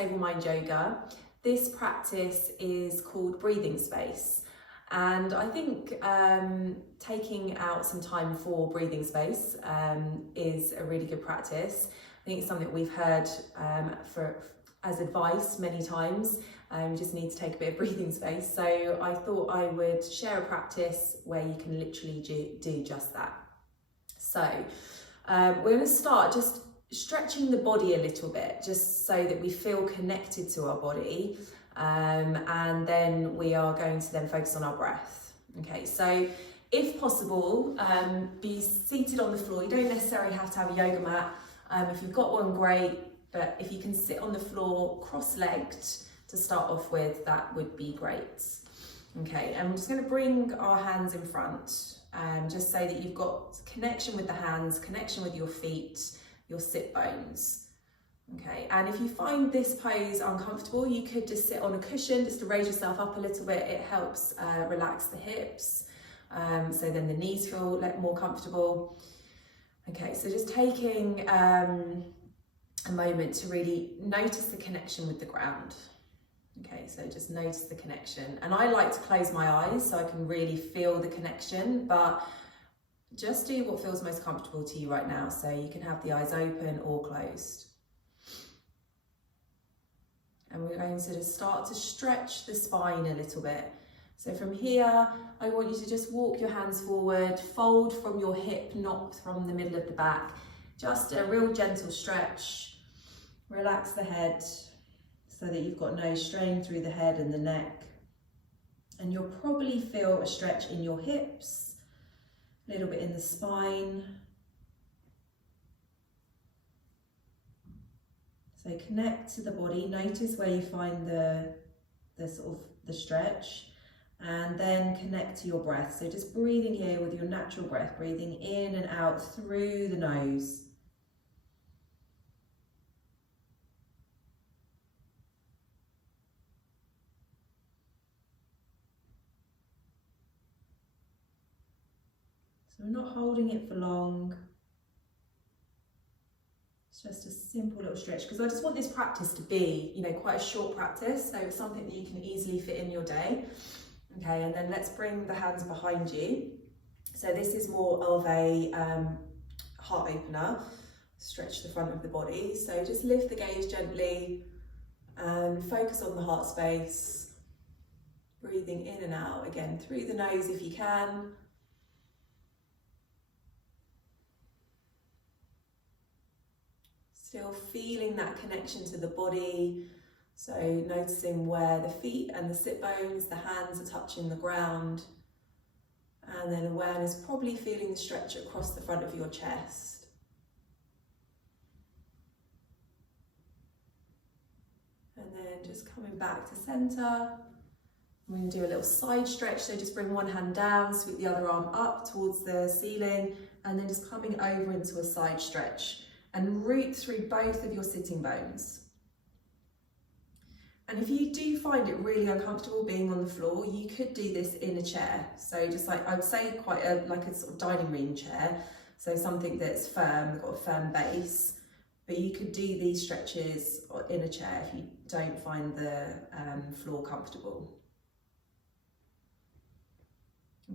Stable Mind Yoga. This practice is called breathing space. And I think taking out some time for breathing space is a really good practice. I think it's something we've heard as advice many times. You just need to take a bit of breathing space. So I thought I would share a practice where you can literally do just that. So we're going to start just stretching the body a little bit, just so that we feel connected to our body. And then we are going to then focus on our breath. Okay, so if possible, be seated on the floor. You don't necessarily have to have a yoga mat. If you've got one, great. But if you can sit on the floor cross-legged to start off with, that would be great. Okay, and we're just going to bring our hands in front, just so that you've got connection with the hands, connection with your feet, your sit bones. Okay, and if you find this pose uncomfortable, you could just sit on a cushion just to raise yourself up a little bit. It helps relax the hips, so then the knees feel more comfortable. Okay, so just taking a moment to really notice the connection with the ground. Okay, so just notice the connection. And I like to close my eyes so I can really feel the connection, but just do what feels most comfortable to you right now. So you can have the eyes open or closed. And we're going to just start to stretch the spine a little bit. So from here, I want you to just walk your hands forward, fold from your hip, not from the middle of the back. Just a real gentle stretch. Relax the head so that you've got no strain through the head and the neck. And you'll probably feel a stretch in your hips, a little bit in the spine. So connect to the body, notice where you find the stretch, and then connect to your breath. So just breathing here with your natural breath, breathing in and out through the nose. So we're not holding it for long. Just a simple little stretch, because I just want this practice to be, quite a short practice, so it's something that you can easily fit in your day. Okay, and then let's bring the hands behind you. So this is more of a heart opener. Stretch the front of the body. So just lift the gaze gently and focus on the heart space. Breathing in and out, again, through the nose if you can. Still feeling that connection to the body, so noticing where the feet and the sit bones, the hands are touching the ground, and then awareness, probably feeling the stretch across the front of your chest. And then just coming back to center. We're going to do a little side stretch, so just bring one hand down, sweep the other arm up towards the ceiling, and then just coming over into a side stretch. And root through both of your sitting bones. And if you do find it really uncomfortable being on the floor, you could do this in a chair. So just like, I would say quite like a sort of dining room chair. So something that's firm, got a firm base. But you could do these stretches in a chair if you don't find the floor comfortable.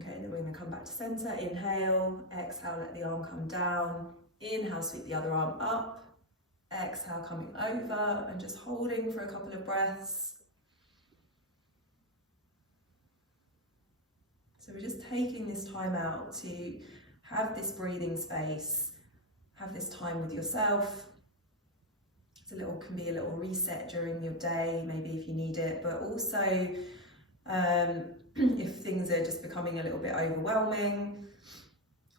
Okay, then we're going to come back to center. Inhale, exhale, let the arm come down. Inhale, sweep the other arm up. Exhale, coming over and just holding for a couple of breaths. So we're just taking this time out to have this breathing space, have this time with yourself. Can be a little reset during your day, maybe if you need it, but also if things are just becoming a little bit overwhelming,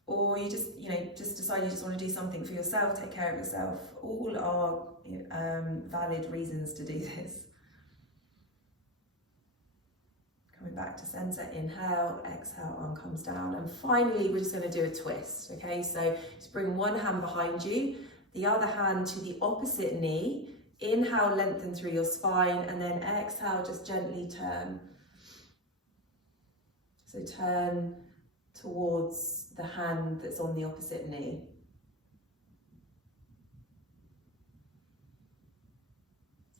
or you just decide you just want to do something for yourself, take care of yourself. All are valid reasons to do this. Coming back to center, inhale, exhale, arm comes down. And finally, we're just going to do a twist, okay? So just bring one hand behind you, the other hand to the opposite knee. Inhale, lengthen through your spine, and then exhale, just gently turn. So turn towards the hand that's on the opposite knee.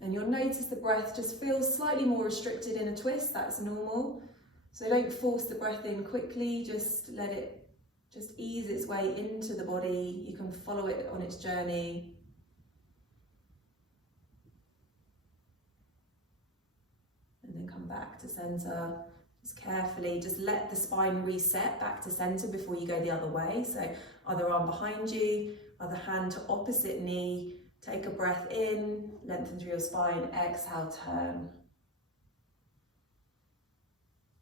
And you'll notice the breath just feels slightly more restricted in a twist. That's normal. So don't force the breath in quickly, just let it just ease its way into the body. You can follow it on its journey. And then come back to center. Just carefully, just let the spine reset back to center before you go the other way. So other arm behind you, other hand to opposite knee. Take a breath in, lengthen through your spine, exhale, turn.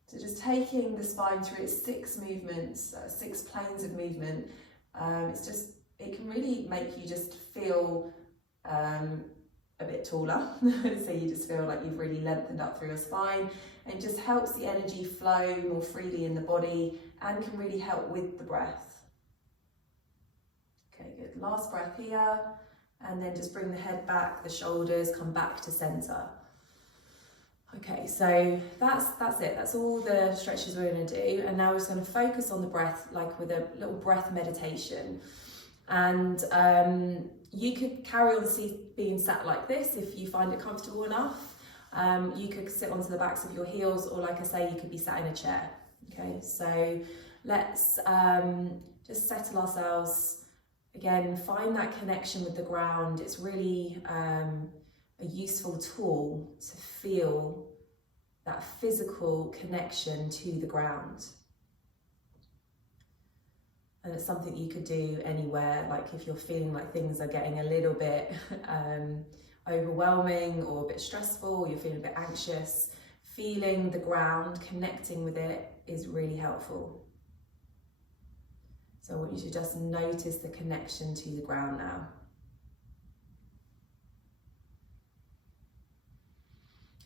So just taking the spine through its 6 movements, 6 planes of movement, it can really make you just feel a bit taller. So you just feel like you've really lengthened up through your spine, and it just helps the energy flow more freely in the body and can really help with the breath. Okay, good. Last breath here, and then just bring the head back, the shoulders, come back to center. Okay, so that's it. That's all the stretches we're going to do, and now we're just going to focus on the breath, like with a little breath meditation. And you could carry on being sat like this if you find it comfortable enough. You could sit onto the backs of your heels, or like I say, you could be sat in a chair. Okay, so let's just settle ourselves. Again, find that connection with the ground. It's really a useful tool to feel that physical connection to the ground. And it's something you could do anywhere, like if you're feeling like things are getting a little bit overwhelming or a bit stressful, or you're feeling a bit anxious, feeling the ground, connecting with it is really helpful. So I want you to just notice the connection to the ground now.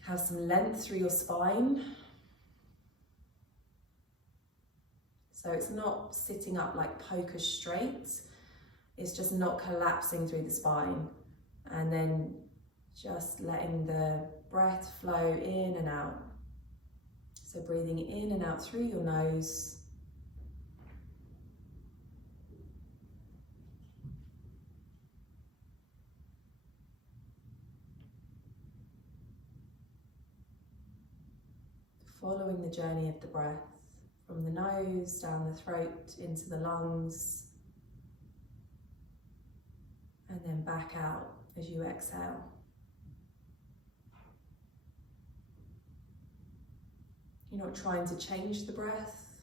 Have some length through your spine. So it's not sitting up like poker straight, it's just not collapsing through the spine. And then just letting the breath flow in and out. So breathing in and out through your nose. Following the journey of the breath from the nose, down the throat, into the lungs, and then back out as you exhale. You're not trying to change the breath,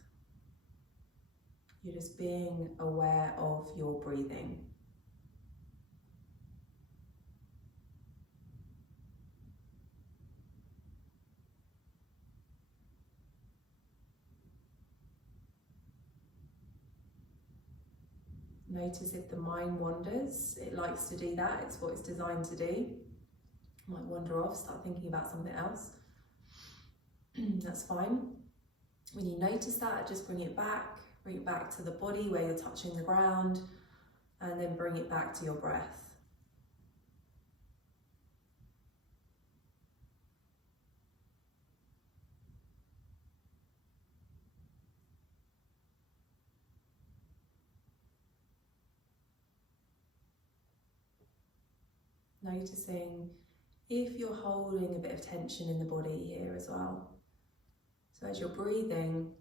you're just being aware of your breathing. Notice if the mind wanders. It likes to do that. It's what it's designed to do. It might wander off, start thinking about something else. That's fine. When you notice that, just bring it back to the body where you're touching the ground, and then bring it back to your breath. Noticing if you're holding a bit of tension in the body here as well. So as you're breathing,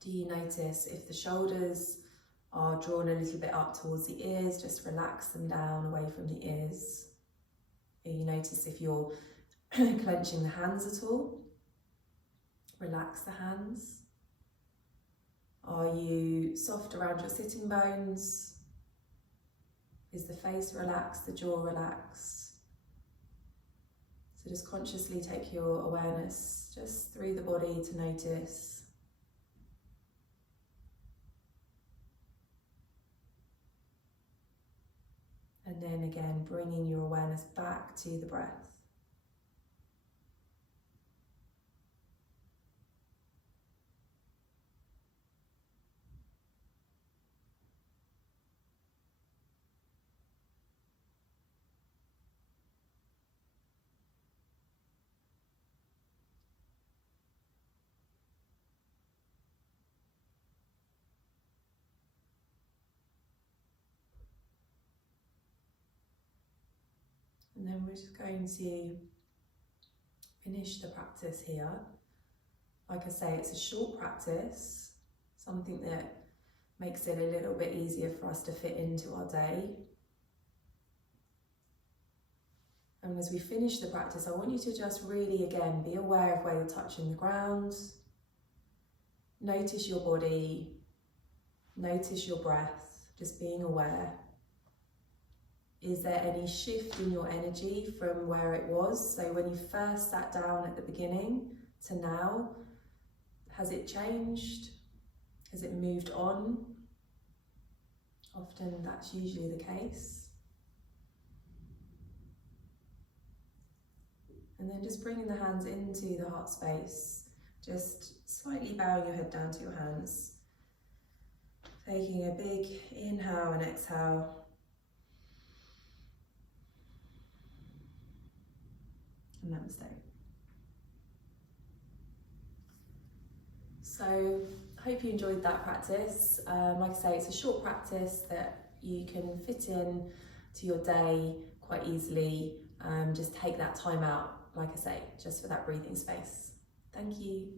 do you notice if the shoulders are drawn a little bit up towards the ears, just relax them down away from the ears. You notice if you're clenching the hands at all, relax the hands. Are you soft around your sitting bones? Is the face relaxed, the jaw relaxed? So just consciously take your awareness just through the body to notice. And then again, bringing your awareness back to the breath. And then we're just going to finish the practice here. Like I say, it's a short practice, something that makes it a little bit easier for us to fit into our day. And as we finish the practice, I want you to just really, again, be aware of where you're touching the ground. Notice your body, notice your breath, just being aware. Is there any shift in your energy from where it was? So when you first sat down at the beginning to now, has it changed? Has it moved on? Often that's usually the case. And then just bringing the hands into the heart space, just slightly bowing your head down to your hands. Taking a big inhale and exhale. And namaste. So I hope you enjoyed that practice. Like I say, it's a short practice that you can fit in to your day quite easily. Just take that time out, like I say, just for that breathing space. Thank you.